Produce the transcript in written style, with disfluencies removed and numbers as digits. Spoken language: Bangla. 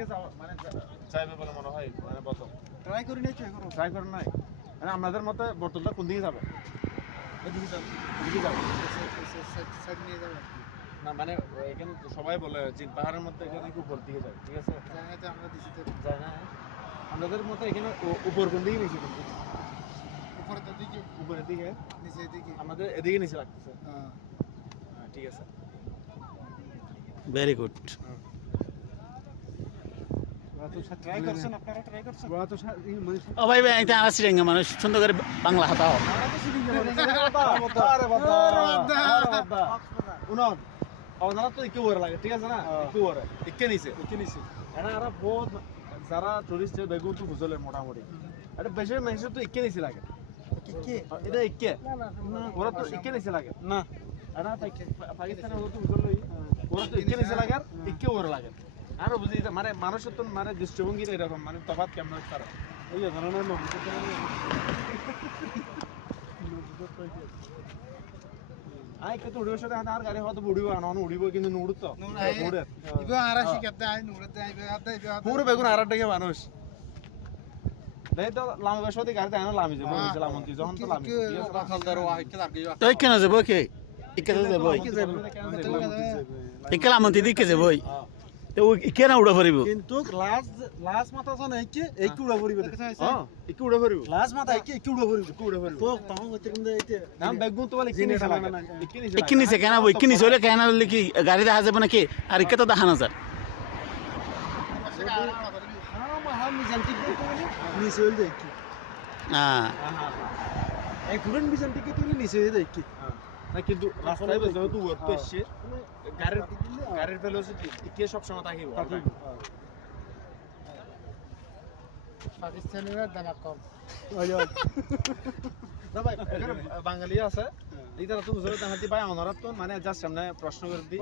দিকে মানে যাবে বলে মনে হয় মানে প্রথম ট্রাই করি নাই ট্রাই করো ট্রাই করেন নাই মানে আপনাদের মতে বোতলটা কোন দিকে যাবে এদিকে যাও এদিকে যাবে সাইড নিয়ে যাও না মানে এখানে তো সবাই বলে জিন পাহাড়ের মধ্যে এখানে কি উপর দিকে যায় ঠিক আছে জায়গাতে আমরা দিছি তো যায় না আপনাদের মতে এখানে উপর কোন দিকে নিচে কোন দিকে উপরে তো দিকে উপরের দিকে নিচে দিকে আমাদের এদিকে নিচে লাগতেছে হ্যাঁ হ্যাঁ ঠিক আছে ভেরি গুড। ট্রাই করছেন আপনারা ট্রাই করছেন ওরা তো ও ভাই ভাই এটা আসি রেঙ্গা মানুষ সুন্দর করে বাংলা হাতাও। আরে বাবা উনার ওনারা তো একটু ওরে লাগে ঠিক আছে না একটু ওরে একে নিছে এরা আর বহুত যারা টুরিস্ট বেগুন তো বুঝলে মোটামুটি এটা বেশি মানুষ তো একে নিছে লাগে কে এটা একে ওরা তো একে নিছে লাগে না এটা পাকিস্তানে ওরা তো বুঝলো ওরা তো একে নিছে লাগে আর একে ওরে লাগে আর বুঝি মানে মানুষের তো মানে দৃষ্টিভঙ্গি এরকম মানে তফাৎ কেমন তারা এই ধরনের আই কত উড়িব সাথে আর গাড়ি হয়তো উড়িব আনো উড়িব কিন্তু নুড়ত উড়ে ইগো আরাশি করতে আই নুড়তে আইবে আদে পুরো বেগুন আর একটা মানুষ দেই তো লামি বসতে গাড়িতে আনো লামি যাবো বলছিলাম মন্ত্রী যখন তো লামি তো কেন যাব কে ইকে যাব ইকে লামন্তি দিকে যাব তো ইকে না উড়া পড়িব কিন্তু লাস্ট মাথা আছে না একে উড়া পড়িব হ্যাঁ একে উড়া পড়িব লাস্ট মাথা একে উড়া পড়িব তো তাও হচ্ছে কিন্তু এইতে নাম বেগুন তো বলে কিনে চালা ইকে নিছে কেন ইকে নিছে হলে কেন লিখি গাড়ি দেখা যাবে নাকি আর ইকে তো দেখা না যায় হাম মিজান ঠিক করে নিচে হইল দেখি হ্যাঁ এই পুরন মিজান ঠিক করে নিচে হইল দেখি না কিন্তু রাস্তায় বলতে তো ওর তো এসে গাড়ির ভেলোসিটি কে সব সময় থাকিব পাকিস্তানিরা দাম কম না ভাই এখানে বাঙালি আছে এইটা তো বুঝলে তাহাতি ভাই অনারত মানে জাস্ট সামনে প্রশ্ন করে দিই